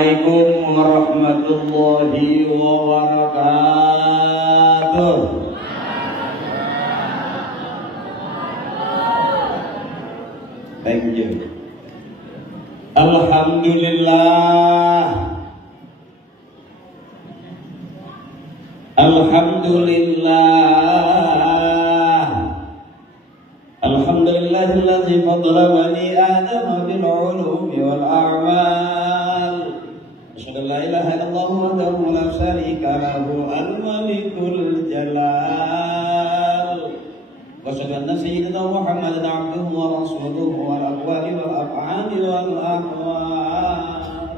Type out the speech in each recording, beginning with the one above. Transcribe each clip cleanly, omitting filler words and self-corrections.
Assalamualaikum warahmatullahi wabarakatuh. Thank you. Alhamdulillah. Alhamdulillah. Alhamdulillahilladzi faddala bani Adam bil ulumi wal a'mal. Asyhadu an la ilaha illallah wahdahu la syarika lahu al-malikul jalal. Wa asyhadu anna sayyidina Muhammadan abduhu wa rasuluhu wal aqwali wal af'ali wal ahwal.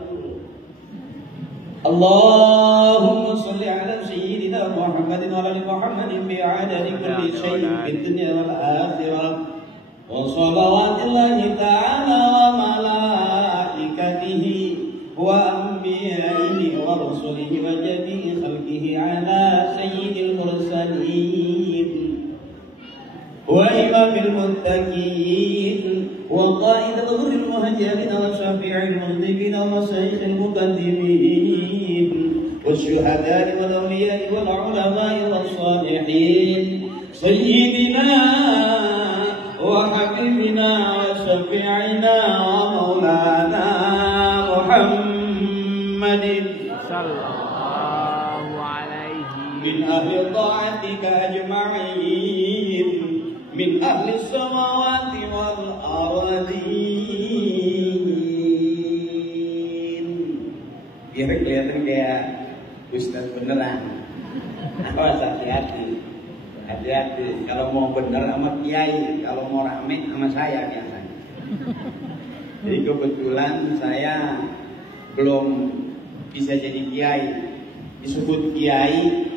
Allahumma shalli ala sayyidina Muhammadin wa ala Muhammadin bi'adadi kulli syai'in fid dunya wal akhirah. Wa salawatullahi ta'ala wa malaikatihi wa anbiya'ihi wa rusulihi wa jami'i khalqihi ala sayyidil mursalin wa imamil muttaqin wa qa'idil ghurril muhajirin wa syafi'il mudhibin wa masyayikhil muqaddimin wa syuhada'i wal awliya'i wal ulama'i was salihin sayyidina wa habibina wa syafi'ina wa maulana Muhammadin sallallahu alaihi min ahli ta'atika ajma'in min ahli samawati wal ardin. Biar kelihatan kayak ustaz beneran. Awas hati-hati. Hati-hati kalau mau bener sama kiai, kalau mau rame sama saya biasanya. Jadi kebetulan saya belum bisa jadi kiai. Disebut kiai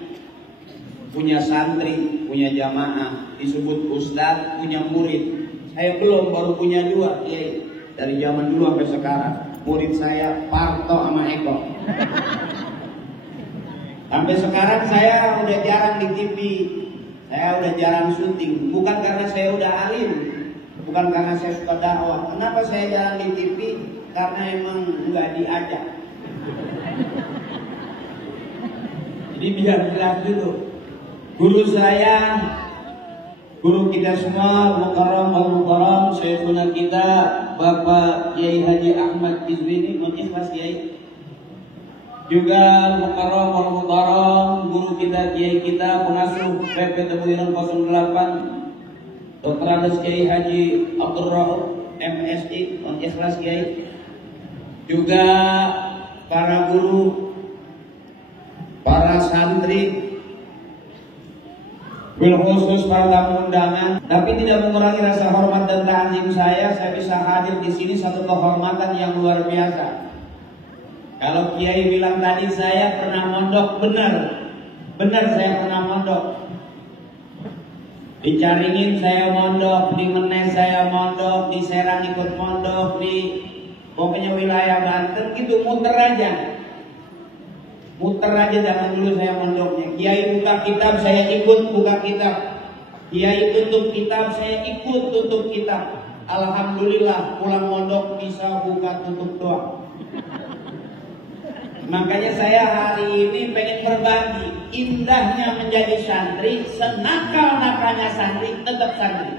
punya santri, punya jamaah. Disebut ustaz punya murid. Saya belum, baru punya 2 kiai. Dari zaman dulu sampai sekarang. Murid saya Parto sama Eko. Sampai sekarang saya udah jarang di TV. Saya udah jarang syuting, bukan karena saya udah alim, bukan karena saya suka dakwah. Kenapa saya jarang di TV? Karena emang nggak diajak. Jadi biar jelas dulu. Guru saya, guru kita semua, Mukarram al-Mukarram, Syekhuna kita, Bapak Kiai Haji Ahmad Izwini, Ikhlas Kiai. Juga Mukarram al-Mukarram, guru kita, kiai kita, pengasuh PP Tebuireng 08, Dr. Andes Kiai Haji Abdul Rauf MSI, Ikhlas Kiai. Juga para guru, para santri, bil khusus para tamu undangan. Tapi tidak mengurangi rasa hormat dan ta'zim saya bisa hadir di sini satu kehormatan yang luar biasa. Kalau kiai bilang tadi saya pernah mondok, benar saya pernah mondok. Di Caringin saya mondok, di Menes saya mondok, di Serang ikut mondok, di pokoknya wilayah Banten gitu, muter aja zaman dulu saya mondoknya. Kiai buka kitab saya ikut buka kitab, kiai tutup kitab saya ikut tutup kitab. Alhamdulillah pulang mondok bisa buka tutup doang. Makanya saya hari ini pengen berbagi indahnya menjadi santri, senakal-nakalnya santri tetap santri.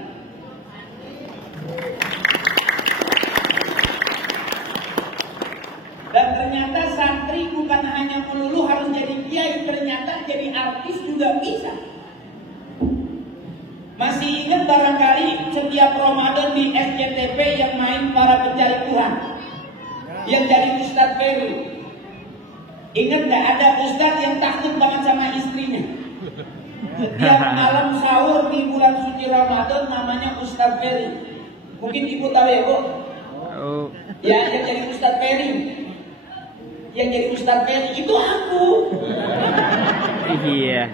Dan ternyata santri bukan hanya melulu harus jadi kiai, ternyata jadi artis juga bisa. Masih ingat barangkali setiap Ramadan di SCTV yang main para pencari Tuhan, yang dari Ustadz Ferry. Ingat gak ada ustadz yang takut banget sama istrinya? Setiap malam sahur di bulan suci Ramadan namanya Ustadz Ferry. Mungkin ibu tahu ya, Bu? Ya, yang jadi Ustadz Ferry. Yang jadi Ustadz Ferry itu aku. Iya.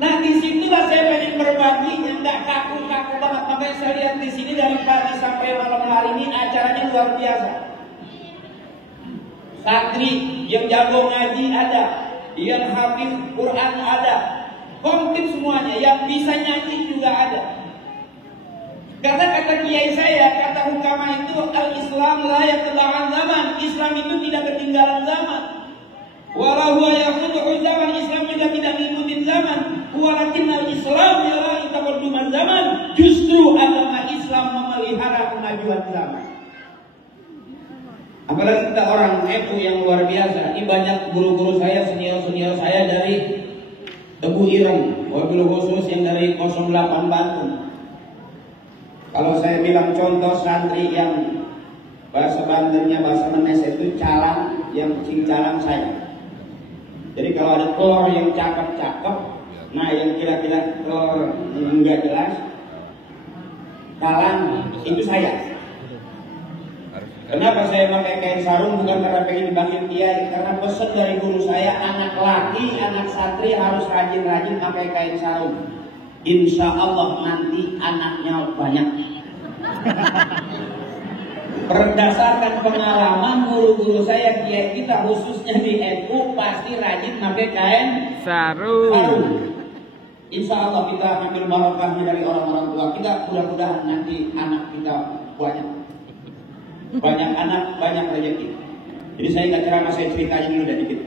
Nah, di situlah saya pengen berbagi yang gak kaku-kaku banget. Makanya saya lihat di sini dari pagi sampai malam hari ini acaranya luar biasa. Santri yang jago ngaji ada, yang hafiz Quran ada, komplit semuanya, yang bisa nyanyi juga ada. Karena kata kiai saya, kata hukama itu al-Islam la yatba'an zaman. Islam itu kemajuan zaman. Apalagi kita orang NU yang luar biasa. Ini banyak guru-guru saya, senior-senior saya dari Teguh Ireng, wabil khusus yang dari 08 Bandung. Kalau saya bilang contoh santri yang bahasa Bantennya, bahasa Menes itu calang, yang cincang saya. Jadi kalau ada telur yang cakep-cakep, nah yang kira-kira telur enggak jelas, calang itu saya. Kenapa saya pakai kain sarung? Bukan karena pengen dipanggil kiai, karena pesan dari guru saya, anak laki, anak santri harus rajin-rajin pakai kain sarung. Insya Allah nanti anaknya banyak. Berdasarkan pengalaman guru-guru saya, kiai kita khususnya di NU pasti rajin pakai kain sarung. Insya Allah kita ambil barokahnya dari orang-orang tua kita. Mudah-mudahan nanti anak kita banyak. Banyak anak, banyak rezeki. Jadi saya nggak ceramah, saya ceritanya dulu dikit.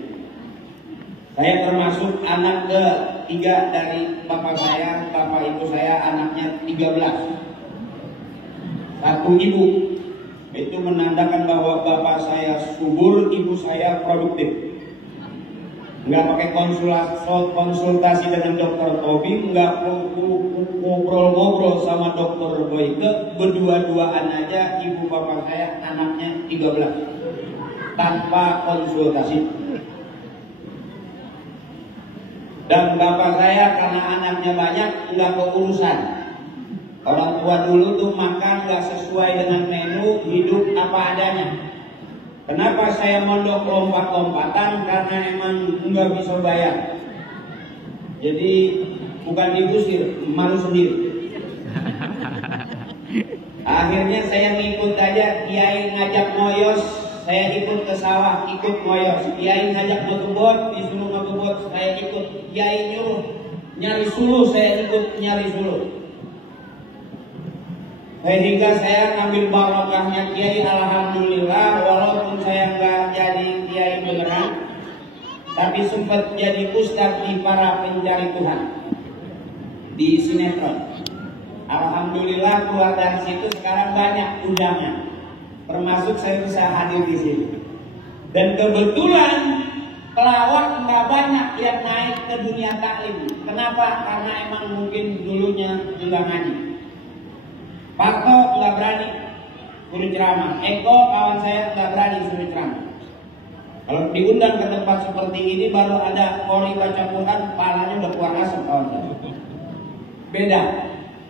Saya termasuk anak ketiga dari bapak saya, bapak ibu saya anaknya 13. Satu ibu. Itu menandakan bahwa bapak saya subur, ibu saya produktif. Nggak pakai konsultasi dengan dokter Tobi, nggak ngobrol-ngobrol sama dokter Boyke, berdua-duaan aja ibu bapak saya anaknya 13 tanpa konsultasi. Dan bapak saya karena anaknya banyak nggak keurusan. Orang tua dulu tuh makan nggak sesuai dengan menu, hidup apa adanya. Kenapa saya mondok lompat-lompatan? Karena emang nggak bisa bayar. Jadi bukan diusir, malu sendiri. Akhirnya saya ngikut aja, kiai ngajak ngoyos, saya ikut ke sawah, ikut ngoyos. Kiai ngajak ngebut, disuruh ngebut, saya ikut. Kiai nyuruh nyari suluh, saya ikut nyari suluh. Sehingga saya ngambil barokahnya kiai, alhamdulillah. Walaupun saya nggak jadi kiai beneran, tapi sempat jadi ustadz di para pencari Tuhan di sinetron. Alhamdulillah keluar dari situ sekarang banyak undangnya, termasuk saya bisa hadir di sini. Dan kebetulan pelawak nggak banyak yang naik ke dunia taklim. Kenapa? Karena emang mungkin dulunya juga ngaji. Parto nggak berani suruh ceramah. Eko kawan saya nggak berani suruh ceramah. Kalau diundang ke tempat seperti ini baru ada kori baca Quran, palanya udah keluar asap kawan saya. Beda.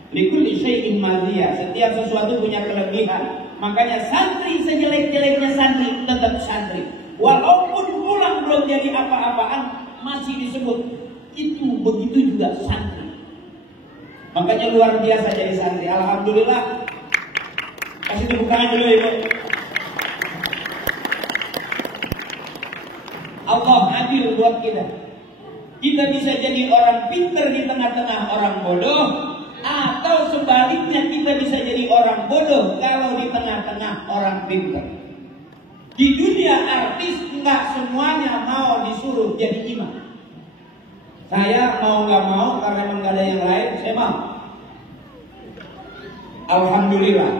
Likulli syai'in maziyah. Setiap sesuatu punya kelebihan. Makanya santri sejelek-jeleknya santri tetap santri. Walaupun pulang belum jadi apa-apaan masih disebut itu begitu juga santri. Makanya luar biasa jadi santri. Alhamdulillah. Kasih tepuk tangan dulu ibu. Allah adil buat kita. Kita bisa jadi orang pintar di tengah-tengah orang bodoh, atau sebaliknya kita bisa jadi orang bodoh kalau di tengah-tengah orang pintar. Di dunia artis nggak semuanya mau disuruh jadi imam. Saya mau nggak mau karena memang nggak ada yang lain, saya mau. Alhamdulillah,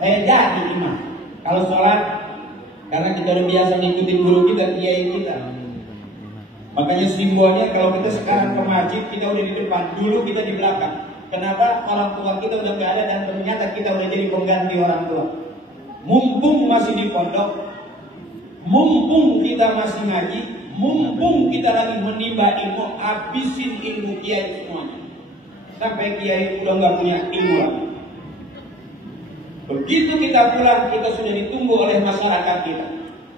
saya jadi imam. Kalau sholat, karena kita udah biasa ngikutin guru kita, kiai kita. Makanya simbolnya kalau kita sekarang ke masjid, kita udah di depan, dulu kita di belakang. Kenapa? Orang tua kita udah nggak ada dan ternyata kita udah jadi pengganti orang tua. Mumpung masih di pondok, mumpung kita masih ngaji, mumpung kita lagi menimba ilmu, habisin ilmu kiai semuanya. Sampai kiai udah nggak punya ilmu lagi. Begitu kita pulang, kita sudah ditunggu oleh masyarakat kita.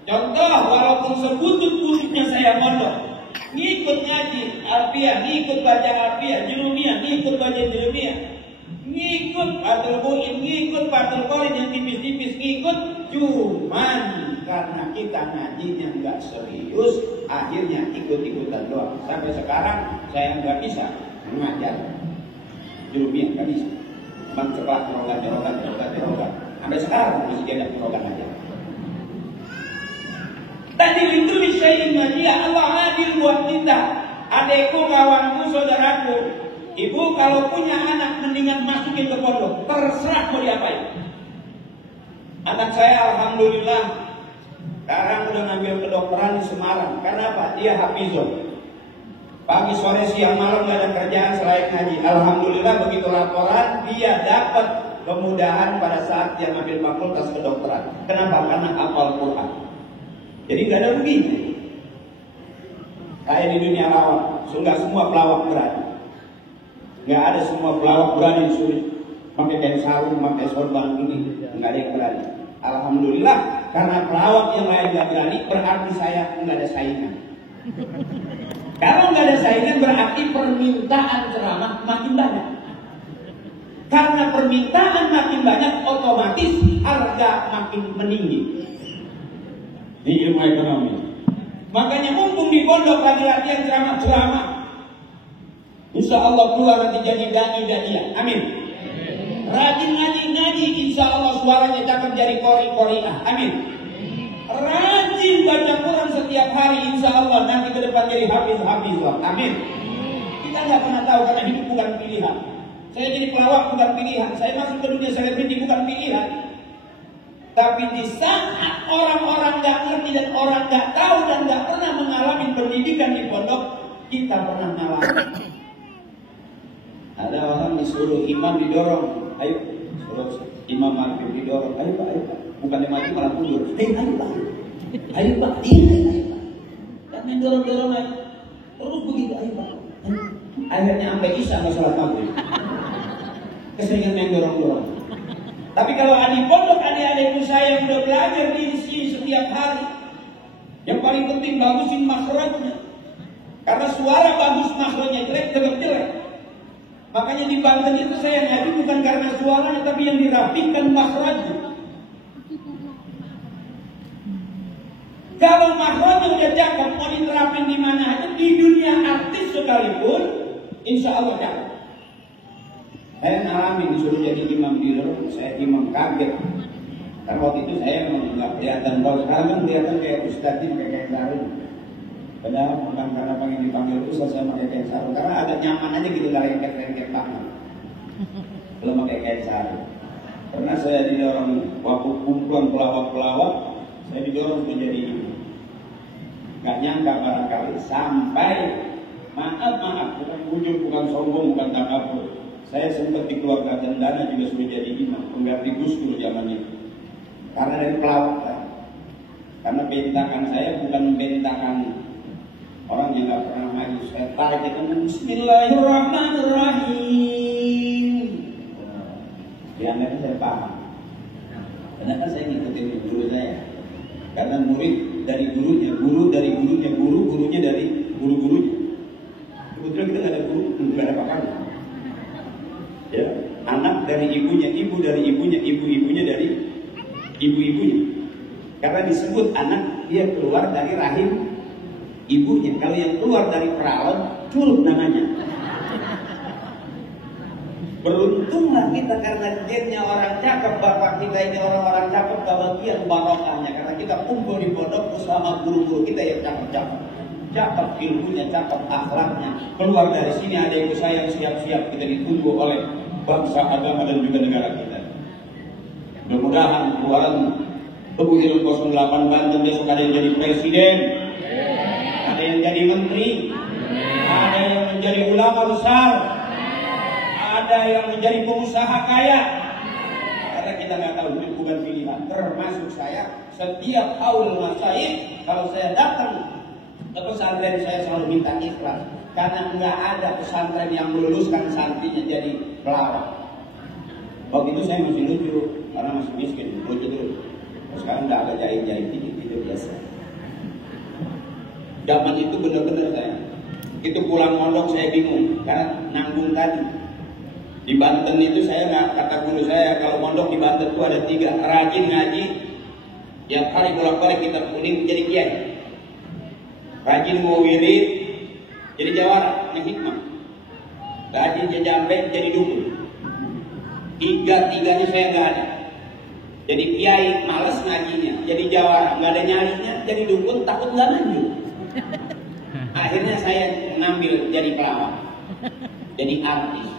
Contoh, walaupun sebutut-bututnya saya mondok, ngikut ngaji Alfiah, ngikut baca Alfiah, Jerumiyah, ngikut baca Jerumiyah, ngikut Fathul Mu'in, ngikut Fathul Qorib yang tipis-tipis, ngikut. Cuman karena kita ngajinya nggak serius, akhirnya ikut-ikutan doang. Sampai sekarang saya nggak bisa mengajar Jerumiyah, nggak bisa. Bang cepat rogan. Sampai sekarang masih jadi rogan aja. Tadi itu syai'in majiyah, Allah adil buat kita. Adekku, kawanku, saudaraku, ibu kalau punya anak mendingan masukin ke pondok, terserah mau diapain. Anak saya alhamdulillah sekarang udah ngambil kedokteran di Semarang. Karena apa? Dia hafizun. Pagi, sore, siang, malam gak ada kerjaan selain ngaji. Alhamdulillah begitu laporan dia dapat kemudahan pada saat dia ngambil fakultas kedokteran. Kenapa? Karena hafal Quran. Jadi gak ada ruginya. Kayak di dunia lawak, nggak semua pelawak berani. Nggak ada semua pelawak berani sulit pakai kain sarung, pakai sorban ini, nggak ada yang berani. Alhamdulillah, karena pelawak yang lain nggak berani, berarti saya nggak ada saingan. Kalau nggak ada saingan berarti permintaan ceramah makin banyak. Karena permintaan makin banyak, otomatis harga makin meninggi di ilmu ekonomi. Makanya mumpung di pondok lagi latihan ceramah-ceramah, insya Allah keluar nanti jadi dai-dai. Amin. Rajin ngaji, insya Allah suaranya cakep jadi qori-qoriah. Amin. Rajin baca Quran setiap hari, insya Allah nanti ke depan jadi hafiz-hafizah. Amin. Kita nggak pernah tahu karena hidup bukan pilihan. Saya jadi pelawak bukan pilihan. Saya masuk ke dunia selebriti bukan pilihan. Tapi di saat orang-orang nggak ngerti dan orang nggak tahu dan nggak pernah mengalami pendidikan di pondok, kita pernah mengalami. Ada orang disuruh imam didorong, ayo, suruh imam maghrib didorong, ayo pak, bukan yang maju malah mundur, ayo pak, iya, dan main dorong aja, terus begitu, ayo pak. Akhirnya sampai isya nggak sholat maghrib, keseringan main dorong. Tapi kalau di pondok adik-adikku saya yang udah belajar di sini setiap hari, yang paling penting bagusin makhrajnya. Karena suara bagus makhrajnya jelek, tetap jelek. Makanya di Banten itu saya ngaji bukan karena suaranya, tapi yang dirapikan makhrajnya. Kalau makhrajnya udah cakep, mau diterapin di mana aja, di dunia artis sekalipun, insya Allah cakep. Saya ngalamin disuruh jadi imam di luar, saya imam kaget. Karena waktu itu saya memang nggak kelihatan, kalau sekarang kan kelihatan kayak ustadz ini kayak sarung. Padahal bukan karena pengen dipanggil ustadz saya pakai kain sarung, karena agak nyaman aja gitu lah lengket tangan. Belum pakai kain sarung. Karena saya didorong waktu kumpulan pelawak-pelawak, saya didorong menjadi imam. Nggak nyangka barangkali sampai maaf, bukan ujung, bukan sombong, bukan takabur. Saya sempat di keluarga Cendana juga sudah jadi imam, pengganti Gus Dur zaman itu. Karena dari pelawak, karena bentangan saya bukan bentangan orang yang nggak pernah maju. Saya tarik itu Bismillahirrahmanirrahim. Yang lain saya paham. Karena kan saya ngikutin guru saya. Karena murid dari gurunya, guru dari gurunya, gurunya dari guru-gurunya. Kebetulan kita nggak ada guru, nggak ada pakarnya. Ya, anak dari ibunya, ibu dari ibunya, ibu-ibunya dari ibu-ibunya. Karena disebut anak, dia keluar dari rahim ibunya. Kalau yang keluar dari perawan, culuk namanya. Beruntunglah kita karena gennya orang cakep, bapak kita ini orang-orang cakep, kebagian barokahnya. Karena kita kumpul di pondok bersama guru-guru kita yang cakep-cakep. Cakep ilmunya, cakep akhlaknya. Keluar dari sini ada yang saya siap-siap kita ditunggu oleh bangsa, agama dan juga negara kita. Mudah-mudahan keluaran Tebu Ilmu 08 Banten besok ada yang jadi presiden, ada yang jadi menteri, ada yang menjadi ulama besar, ada yang menjadi pengusaha kaya. Karena kita nggak tahu, itu bukan pilihan. Termasuk saya, setiap haul masyayikh kalau saya datang ke pesantren saya selalu minta ikhlas. Karena nggak ada pesantren yang meluluskan santrinya jadi pelawak. Waktu itu saya masih lucu, karena masih miskin, lucu dulu. Sekarang udah agak jahit-jahit dikit, itu biasa. Zaman itu bener-bener saya, itu pulang mondok saya bingung, karena nanggung tadi. Di Banten itu saya nggak, kata guru saya, kalau mondok di Banten itu ada 3, rajin ngaji, yang hari bolak-balik kita kuning jadi kiai. Rajin mau wirid, jadi jawara, ini hikmah. Rajin jambe, jadi dukun. 3-tiganya saya nggak ada. Jadi kiai malas ngajinya, jadi jawara nggak ada nyalinya, jadi dukun takut nggak maju. Akhirnya saya ngambil jadi pelawak, jadi artis.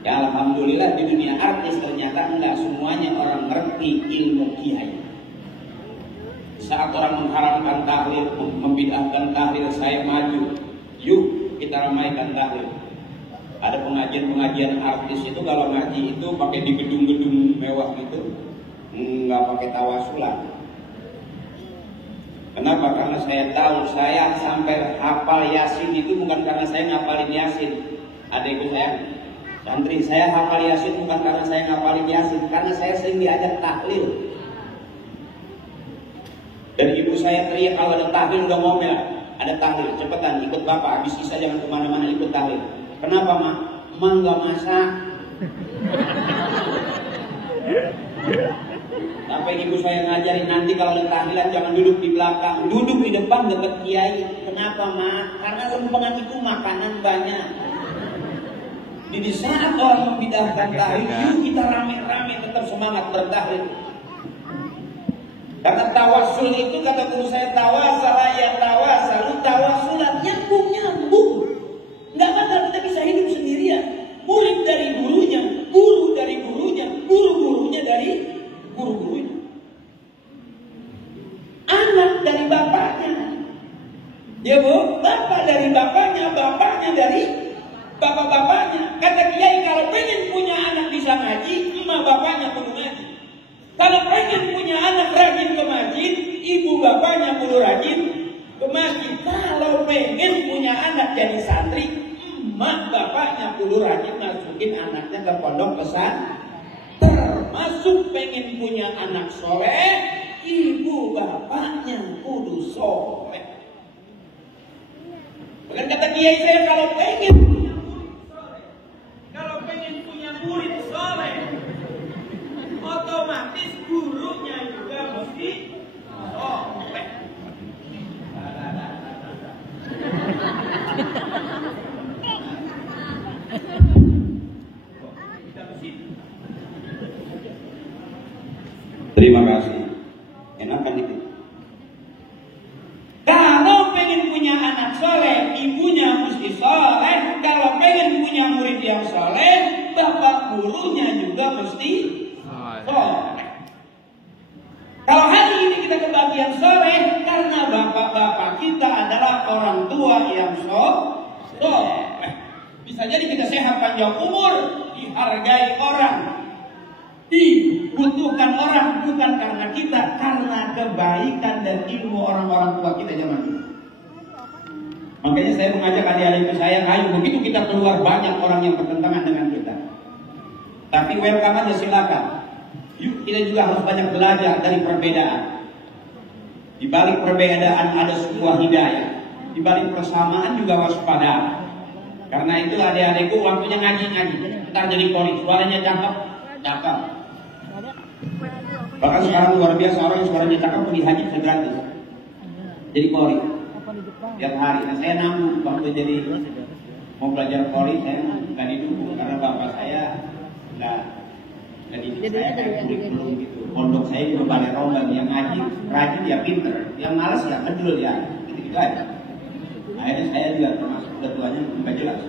Ya alhamdulillah di dunia artis ternyata enggak semuanya orang ngerti ilmu kiai. Saat orang mengharamkan tahlil, membid'ahkan tahlil, saya maju. Yuk kita ramaikan tahlil. Ada pengajian-pengajian artis itu kalau ngaji itu pakai di gedung-gedung mewah gitu, nggak pakai tawasulan. Kenapa? Karena saya tahu saya sampai hafal Yasin itu bukan karena saya ngapalin Yasin. Adikku saya, santri saya hafal Yasin bukan karena saya ngapalin Yasin, karena saya sering diajak tahlil. Dan ibu saya teriak kalau ada tahlil udah ngomel, ada tahlil, cepetan ikut bapak, habis isa jangan kemana-mana ikut tahlil. Kenapa mak? Mak nggak masak. Sampai ibu saya ngajarin nanti kalau ada tahlilan jangan duduk di belakang, duduk di depan dekat kiai. Kenapa mak? Karena lempengan itu makanan banyak. Di saat orang membidahkan tahlil, yuk kita rame-rame tetap semangat bertahlil. Karena tawasul itu kata guru saya tawasala ya tawasalu tawasulan nyambung. Nggak bakal kita bisa hidup sendirian. Murid dari gurunya, guru dari gurunya, guru-gurunya dari guru-gurunya. Anak dari bapaknya. Ya bu, bapak dari bapaknya, bapaknya dari bapak-bapaknya. Kata kiai kalau pengen punya anak bisa ngaji, emak bapaknya kudu ngaji. Kalau pengen punya anak rajin ke masjid, ibu bapaknya kudu rajin ke masjid. Kalau pengen punya anak jadi santri, emak bapaknya kudu rajin masukin anaknya ke pondok pesantren. Termasuk pengen punya anak soleh, ibu bapaknya kudu soleh. Bukan kata kiai saya kalau pengen punya murid soleh, kalau pengen punya murid soleh, otomatis gurunya juga mesti soleh. Terima kasih. Enakan itu. Kalau pengen punya anak soleh, ibunya mesti soleh. Kalau pengen punya murid yang soleh, bapak gurunya juga mesti soleh. Kalau hari ini kita kebagian soleh, karena bapak-bapak kita adalah orang tua yang soleh. Bisa jadi kita sehat panjang umur, dihargai orang, dibutuhkan orang, bukan karena kita, karena kebaikan dan ilmu orang-orang tua kita zaman dulu. Makanya saya mengajak adik-adik saya, ayo begitu kita keluar banyak orang yang bertentangan dengan kita, tapi welcome aja, silakan. Yuk kita juga harus banyak belajar dari perbedaan. Di balik perbedaan ada sebuah hidayah. Di balik persamaan juga waspada. Karena itu adik-adikku waktunya ngaji-ngaji. Ntar jadi kori, suaranya cakep. Bahkan sekarang luar biasa orang yang suaranya cakep pergi haji gratis. Jadi kori. Tiap hari. Nah, saya nambung waktu jadi mau belajar kori saya nggak didukung karena bapak saya nggak dididik saya kayak kurikulum gitu. Pondok saya juga balai rombang yang ngaji rajin ya pinter, yang malas ya kedul ya gitu aja. Akhirnya saya juga termasuk ketuanya nggak jelas.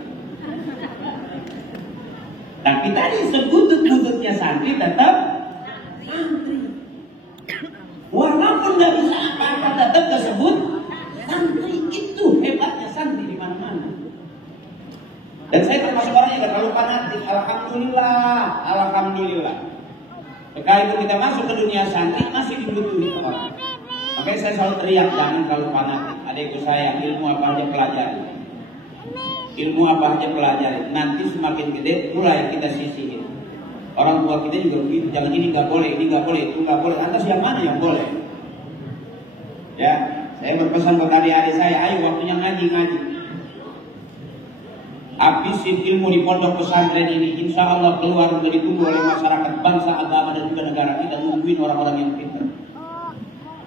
Tapi tadi sebutut-bututnya santri tetap santri. Walaupun nggak bisa apa-apa tetap tersebut santri. Itu hebatnya santri di mana-mana. Dan saya termasuk orang yang nggak terlalu fanatik. Alhamdulillah. Sekalipun kita masuk ke dunia santri masih dibutuhin orang. Makanya saya selalu teriak jangan terlalu fanatik. Adikku saya ilmu apa aja pelajari. Ilmu apa aja pelajari. Nanti semakin gede mulai kita sisihin. Orang tua kita juga begitu. Jangan ini nggak boleh, ini nggak boleh, itu nggak boleh. Lantas yang mana yang boleh? Ya, saya berpesan kepada adik-adik saya, ayo waktunya ngaji. Habisin ilmu di pondok pesantren ini, insya Allah keluar menjadi ditunggu oleh masyarakat, bangsa, agama dan juga negara kita, nungguin orang-orang yang pintar.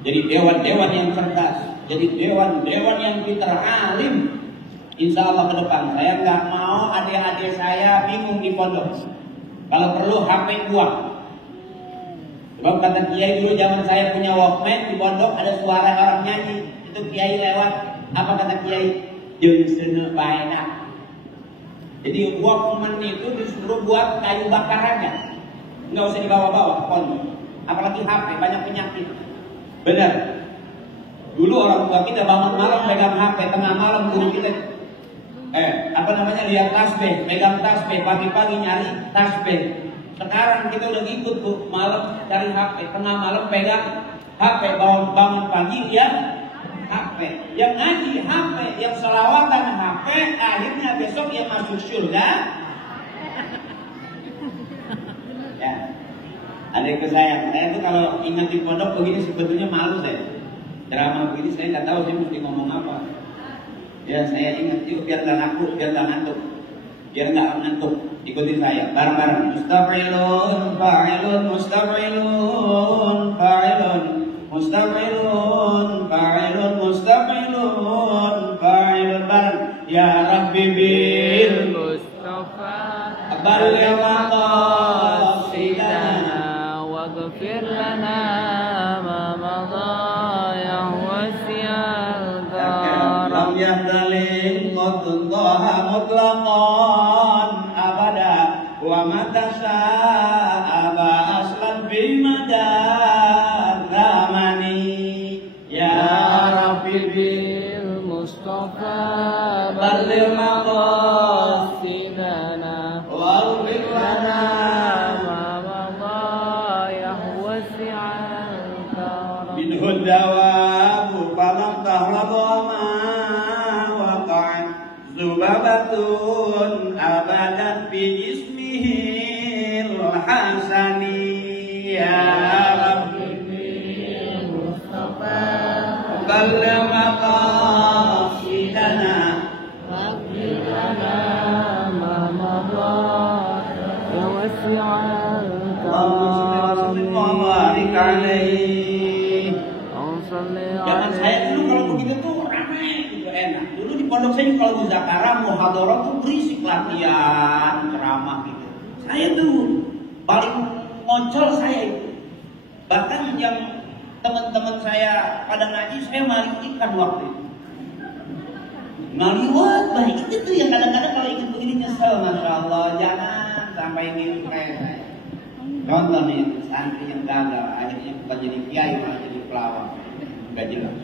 Jadi dewan-dewan yang cerdas, jadi dewan-dewan yang pintar, alim. Insya Allah ke depan, saya nggak mau adik-adik saya bingung di pondok. Kalau perlu HP buang. Sebab kata kiai dulu zaman saya punya Walkman di pondok ada suara orang nyanyi, itu kiai lewat, apa kata kiai? Jeung seuneu bae. Jadi Walkman itu disuruh buat kayu bakar aja, nggak usah dibawa-bawa ke pondok. Apalagi HP, banyak penyakit. Benar. Dulu orang tua kita bangun malam pegang HP, tengah malam guru kita lihat tasbih, megang tasbih, pagi-pagi nyari tasbih. Sekarang kita udah ikut tuh, malam cari HP, tengah malam pegang HP, bangun pagi ya HP, yang ngaji HP, yang selawatan HP, akhirnya besok yang masuk surga. Ya, adikku sayang, saya tuh kalau ingat di pondok begini sebetulnya malu saya. Ceramah begini saya nggak tahu saya mesti ngomong apa. Ya saya ingat itu biar nggak ngantuk. Ikuti saya bareng-bareng. Mustafilun, fa'ilun, mustafilun, fa'ilun, mustafilun, fa'ilun, mustafilun, fa'ilun bareng. Ya Rabbi bil Mustafa balligh maqasidana waghfir lana ma madha ya wasi'al karam. Lam yahdalin qaddaha mutlaqan abada wa matasa aba aslan bimadan ramani. Ya Rabbi bil Mustafa balligh maqasidana waghfir lana ma madha ya wasi'al karam. Minhu dawabu falam tahradu ma waqa'at zubabatun abadan fi ismihil hasani. Ya Rabbi bil Mustafa balligh maqasidana waghfir lana ma madha ya wasi'al karam. Jangan saya dulu kalau begitu tuh ramai gitu, enak. Dulu di pondok saya kalau muzakarah, muhadharah tuh berisik, latihan, ceramah gitu. Saya tuh paling ngoncol saya itu. Bahkan yang teman-teman saya pada ngaji, saya maling ikan waktu itu. Ngaliwat, baik itu tuh yang kadang-kadang kalau ikut begini nyesel, masya Allah, jangan sampai mirip kayak saya. Contoh nih, santri yang gagal, akhirnya bukan jadi kiai malah jadi pelawak, nggak jelas.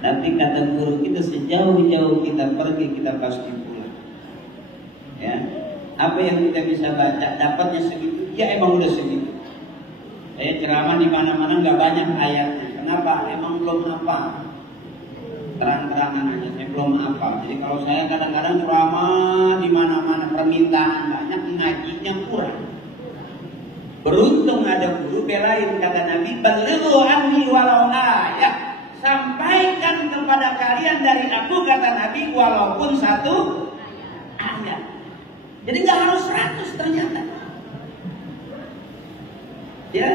Nanti kata guru kita, sejauh-jauh kita pergi kita pasti pulang. Ya, apa yang kita bisa baca, dapatnya segitu, ya emang udah segitu. Saya ceramah di mana-mana nggak banyak ayatnya. Kenapa? Emang belum hafal. Terang-terangan aja, saya belum hafal. Jadi kalau saya kadang-kadang ceramah di mana-mana, permintaan banyak, ngajinya kurang. Beruntung ada guru belain, kata Nabi, balighu anni walau ayat. Sampaikan kepada kalian dari aku, kata Nabi, walaupun satu ayat. Jadi nggak harus 100 ternyata. Ya,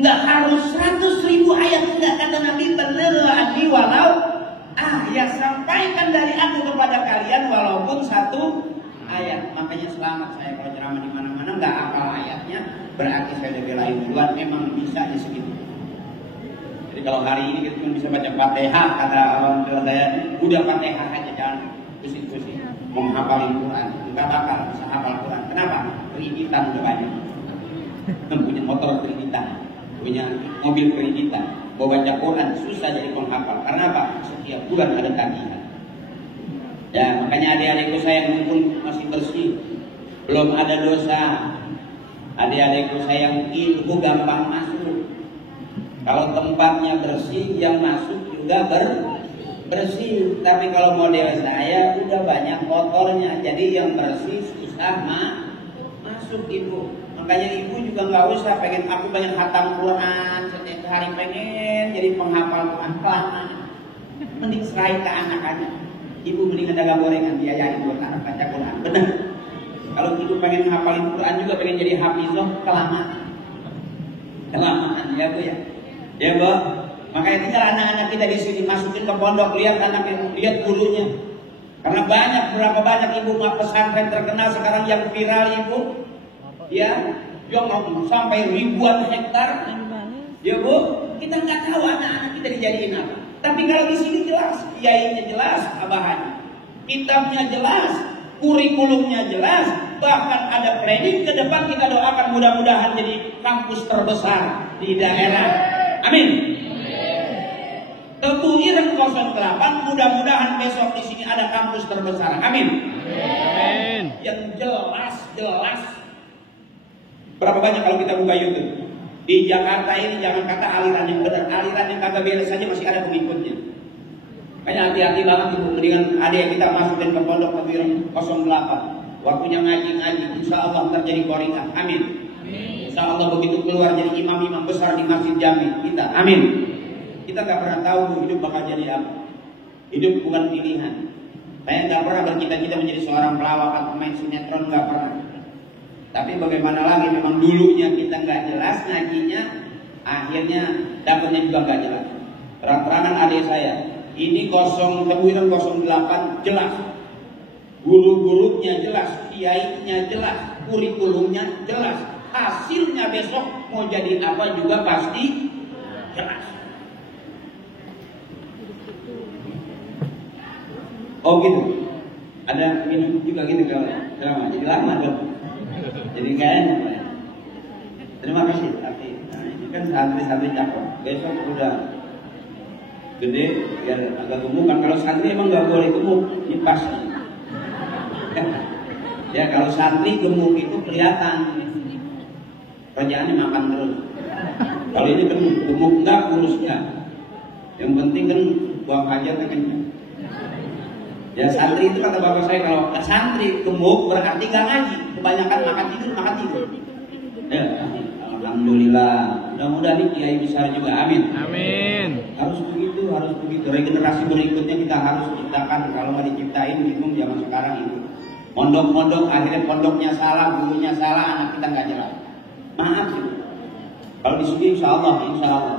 nggak harus 100.000 ayat, enggak, kata Nabi, balighu anni walau ayat. Sampaikan dari aku kepada kalian walaupun satu ayat. Makanya selamat saya kalau ceramah di mana-mana nggak hafal ayatnya, berarti saya udah belain duluan, memang bisa di segitu. Jadi kalau hari ini kita cuma bisa baca Fatihah, kata orang tua saya, udah Fatihah aja, jangan pusing-pusing mau hafalin Quran, nggak bakal bisa hafal Quran. Kenapa? Kreditan udah banyak. Punya motor kreditan, punya mobil kreditan, mau baca Quran susah jadi penghafal. Karena apa? Setiap bulan ada tagihan. Ya, makanya adik-adikku saya mumpung masih bersih, belum ada dosa. Adik-adikku saya yang ilmu gampang masuk. Kalau tempatnya bersih, yang masuk juga bersih. Tapi kalau model saya udah banyak kotornya, jadi yang bersih susah masuk ibu. Makanya ibu juga nggak usah pengen aku banyak khatam Quran setiap hari, pengen jadi penghafal Quran kelamaan. Mending serahin ke anak-anak. Ibu mending dagang gorengan, biayain buat anak baca Quran. Benar. Kalau ibu pengen menghafalin Quran juga pengen jadi hafizah, kelamaan ya bu ya. Ya bu. Makanya tinggal anak-anak kita di sini masukin ke pondok, lihat gurunya. Karena berapa banyak ibu pesantren terkenal sekarang yang viral ibu. Ya, yang sampai ribuan hektar. Ya bu, kita nggak tahu anak-anak kita dijadiin apa. Tapi Tapi kalau di sini jelas, kiainya jelas, abahannya, kitabnya jelas, kurikulumnya jelas, bahkan ada planning ke depan. Kita doakan mudah-mudahan jadi kampus terbesar di daerah. Amin. Tebu Ireng 08, mudah-mudahan besok di sini ada kampus terbesar. Amin. Amin. Yang jelas. Berapa banyak kalau kita buka YouTube? Di Jakarta ini jangan kata aliran yang benar, aliran yang kagak beres saja masih ada pengikutnya. Makanya hati-hati banget ibu dengan adik kita masukin ke pondok Tebu Ireng 08. Waktunya ngaji, insya Allah terjadi koringan. Amin. Insya Allah begitu keluar jadi imam-imam besar di Masjid Jami kita. Amin. Kita nggak pernah tahu hidup bakal jadi apa. Hidup bukan pilihan. Saya nggak pernah bercita-cita menjadi seorang pelawak atau pemain sinetron, nggak pernah. Tapi bagaimana lagi, memang dulunya kita nggak jelas ngajinya, akhirnya dapatnya juga nggak jelas. Terang-terangan adik saya, ini Tebu Ireng 08 jelas, guru-gurunya jelas, kiainya jelas, kurikulumnya jelas, hasilnya besok mau jadi apa juga pasti jelas. Oh gitu, ada minum juga gitu kalau drama, jadi lama dong. Jadi kayaknya terima kasih. Tapi ini kan santri-santri cakep. Besok udah gede biar agak gemuk kan. Kalau santri emang nggak boleh gemuk, ini pas. Ya kalau santri gemuk itu kelihatan. Kerjaannya makan terus. Kalau ini kan gemuk enggak, kurus enggak. Yang penting kan buang hajat kenyang. Ya santri itu kata bapak saya, kalau santri gemuk berarti gak ngaji, kebanyakan makan tidur. Ya, alhamdulillah, mudah-mudahan kiai besar juga, amin. Amin. Harus begitu. Regenerasi berikutnya kita harus ciptakan. Kalau nggak diciptain bingung zaman sekarang itu. Pondok-pondok akhirnya pondoknya salah, gurunya salah, anak kita nggak jelas. Maaf sih. Kalau di sini insya Allah,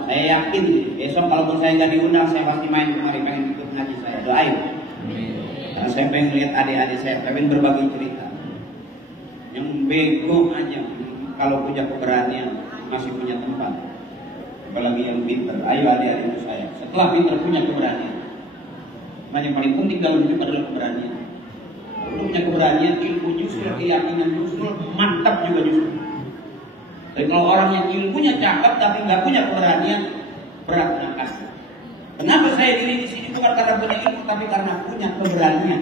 saya yakin besok kalaupun saya nggak diundang, saya pasti main kemari pengen ikut ngaji saya. Doain. Karena saya pengen lihat adik-adik saya, pengen berbagi cerita. Yang bego aja, kalau punya keberanian masih punya tempat. Apalagi yang pinter, ayo adik-adik saya. Setelah pinter punya keberanian. Yang paling penting dalam hidup adalah keberanian. Kalau punya keberanian, ilmu justru, keyakinan justru, mantap juga justru. Tapi kalau orang yang ilmunya cakep tapi nggak punya keberanian, berat nakasnya. Kenapa saya diri di sini bukan karena punya ilmu, tapi karena punya keberanian.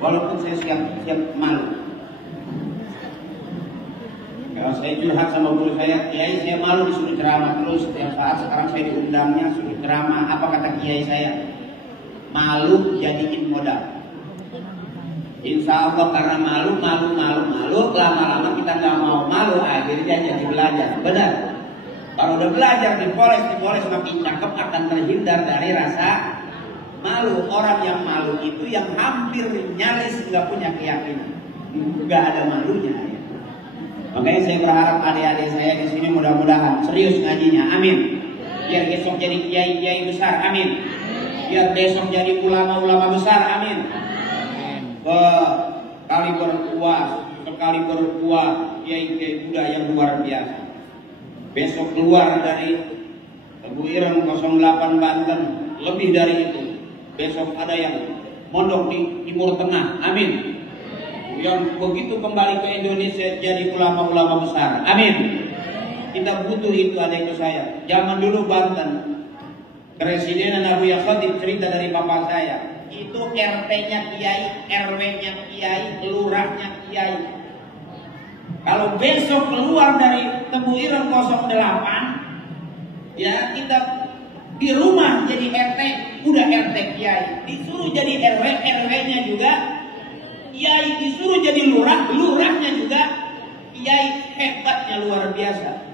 Walaupun saya siap malu. Kalau saya curhat sama guru saya, kiai saya malu disuruh ceramah terus setiap saat. Sekarang saya diundangnya suruh ceramah. Apa kata kiai saya? Malu jadiin modal. Insya Allah karena malu, lama-lama kita nggak mau malu, akhirnya jadi belajar. Benar. Kalau udah belajar dipoles makin cakep, akan terhindar dari rasa malu. Orang yang malu itu yang hampir nyaris nggak punya keyakinan, nggak ada malunya. Ya. Makanya saya berharap adik-adik saya di sini mudah-mudahan serius ngajinya, amin. Biar besok jadi kiai-kiai besar, amin. Biar besok jadi ulama-ulama besar, amin. Ke kaliber kuat, kiai-kiai Buddha yang luar biasa. Besok keluar dari Tebu Ireng 08 Banten, lebih dari itu. Besok ada yang mondok di Timur Tengah, amin. Yang begitu kembali ke Indonesia jadi ulama-ulama besar, amin. Kita butuh itu adikku saya. Zaman dulu Banten, Presidenan Abu Khatib cerita dari bapak saya, itu RT-nya kiai, RW-nya kiai, lurahnya kiai. Kalau besok keluar dari Tebu Ireng 08, ya kita di rumah jadi RT, udah RT kiai, disuruh jadi RW, RW-nya juga kiai, disuruh jadi lurah, lurahnya juga kiai. Hebatnya luar biasa.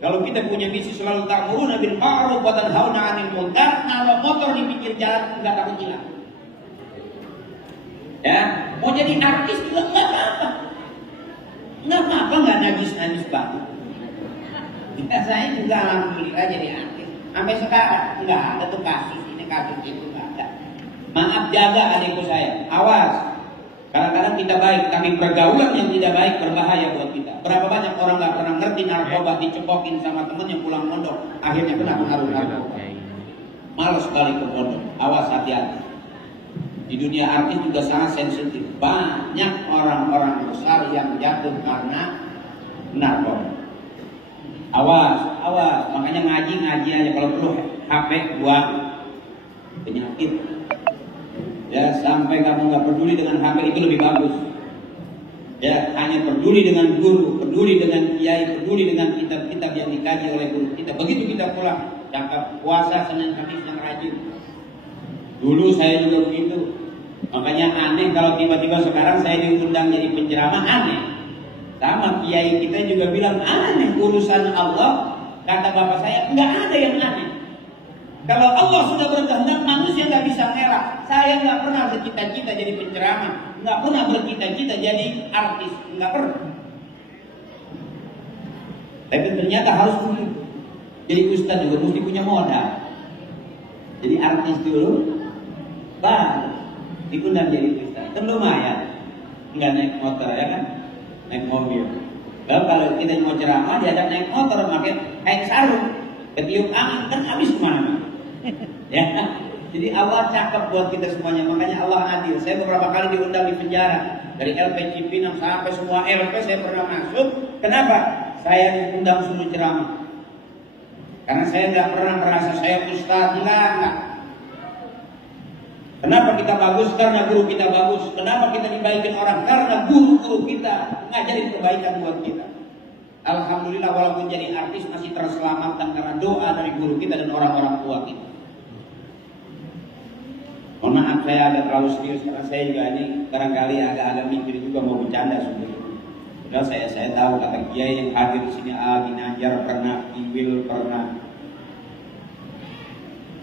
Kalau kita punya misi selalu ta'muruna bil ma'ruf wa tanhauna 'anil munkar, kalau motor di pinggir jalan enggak takut hilang. Ya, mau jadi artis juga enggak apa-apa. Enggak apa-apa, enggak najis-najis banget. Saya juga alhamdulillah jadi artis. Sampai sekarang enggak ada tuh kasus ini kasus itu, enggak ada. Maaf, jaga adikku saya. Awas. Kadang-kadang kita baik, tapi pergaulan yang tidak baik berbahaya buat kita. Berapa banyak orang nggak pernah ngerti narkoba, dicekokin sama temen yang pulang mondok, akhirnya kena pengaruh narkoba. Malas sekali ke pondok. Awas, hati-hati. Di dunia artis juga sangat sensitif. Banyak orang-orang besar yang jatuh karena narkoba. Awas, awas. Makanya ngaji aja. Kalau perlu HP buang, penyakit. Ya, sampai kamu nggak peduli dengan HP itu lebih bagus. Ya, hanya peduli dengan guru, peduli dengan kiai, peduli dengan kitab-kitab yang dikaji oleh guru kita. Begitu kita pulang, cakap puasa Senin Kamis yang rajin. Dulu saya juga begitu. Makanya aneh kalau tiba-tiba sekarang saya diundang jadi penceramah, aneh. Sama kiai kita juga bilang aneh urusan Allah. Kata bapak saya, nggak ada yang aneh. Kalau Allah sudah berkehendak, manusia nggak bisa ngelak. Saya nggak pernah bercita-cita jadi penceramah, nggak pernah bercita-cita jadi artis, nggak pernah. Tapi ternyata harus begitu. Jadi ustadz juga mesti punya modal. Jadi artis dulu, baru diundang jadi ustadz. Itu lumayan. Nggak naik motor ya kan, naik mobil. Lalu kalau kita mau ceramah, diajak naik motor, makin kain sarung, ketiup angin kan habis kemana-mana. Ya, jadi Allah cakep buat kita semuanya. Makanya Allah adil. Saya beberapa kali diundang di penjara, dari LP Cipinang sampai semua LP saya pernah masuk. Kenapa? Saya diundang suruh ceramah. Karena saya nggak pernah merasa saya ustaz, enggak. Kenapa kita bagus? Karena guru kita bagus. Kenapa kita dibaikin orang? Karena guru-guru kita ngajarin kebaikan buat kita. Alhamdulillah walaupun jadi artis masih terselamatkan karena doa dari guru kita dan orang-orang tua kita. Mohon maaf saya agak terlalu serius karena saya juga ini barangkali agak-agak mikir juga mau bercanda sebenarnya. Padahal saya tahu kata kiai yang hadir di sini Ginanjar pernah, Iwil pernah.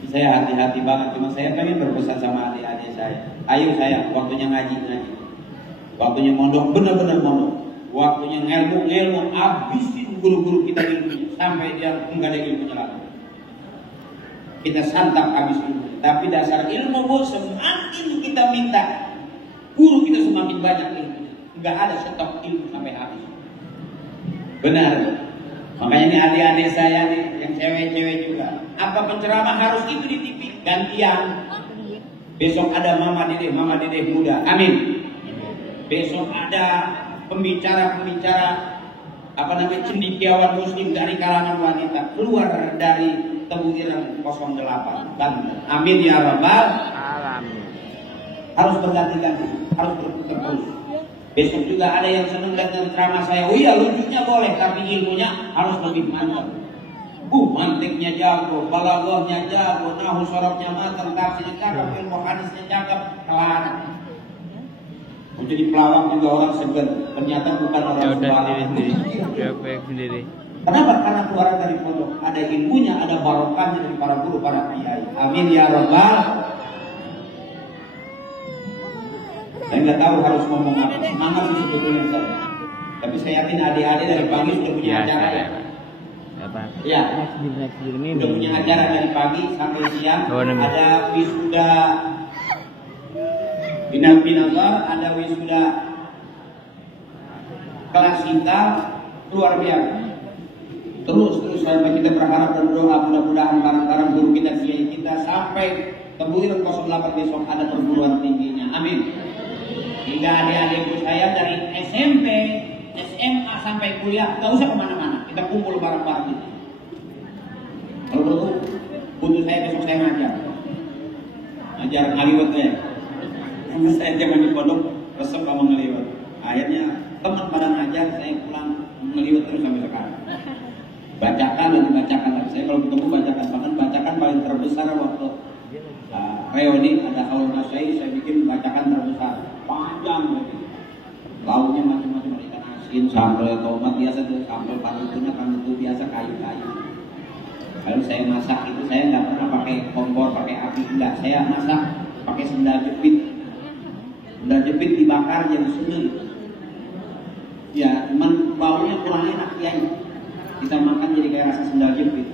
Saya hati-hati banget, cuma saya pengen berpesan sama adik-adik saya. Ayo saya, waktunya ngaji. Waktunya mondok, benar-benar mondok. Waktunya ngelmu, habisin guru-guru kita ilmunya sampai dia enggak ada ilmunya lagi. Kita santap habis ilmu. Tapi dasar ilmu bos, semakin kita minta, guru kita semakin banyak ilmunya. Enggak ada stok ilmu sampai habis. Benar. Makanya ini adik-adik saya nih, yang cewek-cewek juga. Apa penceramah harus itu di TV? Gantian. Besok ada mama dedeh muda. Amin. Besok ada pembicara cendekiawan muslim dari kalangan wanita keluar dari Tebu Ireng 08 Banten. Amin ya rabbal alamin. Harus berganti-ganti, harus berputar terus. Besok juga ada yang senang dengan ceramah saya. Oh iya, lucunya boleh, tapi ilmunya harus lebih mantap. Mantiknya jago, balaghahnya jago, nahwu sorofnya matang, tafsirnya cakep, ilmu hadisnya cakep, kelar. Jadi pelawak juga orang segan, ternyata bukan orang sendiri. Kenapa? Karena keluar dari pondok ada ilmunya, ada barokahnya dari para guru, para kiai. Amin ya rabbal. Saya nggak tahu harus ngomong apa. Semangat sih sebetulnya saya. Tapi saya yakin adik-adik dari pagi sudah punya acara ya. Ya, sudah punya acara dari pagi sampai siang. Ada wisuda Binazar, ada wisuda kelas kita luar biasa. Terus sampai kita berharap dan berdoa mudah-mudahan barang-barang guru kita, kiai kita sampai Tebu Ireng 08 besok ada perguruan tingginya. Amin. Hingga adik-adikku saya dari SMP, SMA sampai kuliah nggak usah kemana-mana, kita kumpul bareng-bareng ini. Kalau perlu butuh saya besok saya ngajar ngaliwat ya. Karena saya jangan di pondok resep sama ngaliwat. Akhirnya teman pada ngajar, saya pulang ngaliwat terus sampai sekarang. Bacakan dan dibacakan. Saya kalau ketemu bacakan, bahkan bacakan paling terbesar waktu reuni ada haul nasai, saya bikin bacakan terbesar panjang gitu. Lauknya macam-macam, ikan asin, sambal tomat biasa tuh, sambal parutunya kan itu biasa kayu-kayu. Kalau saya masak itu saya nggak pernah pakai kompor, pakai api, enggak. Saya masak pakai sendal jepit. Sendal jepit dibakar jadi sendal. Ya, cuman baunya kurang enak ya. Kita makan jadi kayak rasa sendal jepit.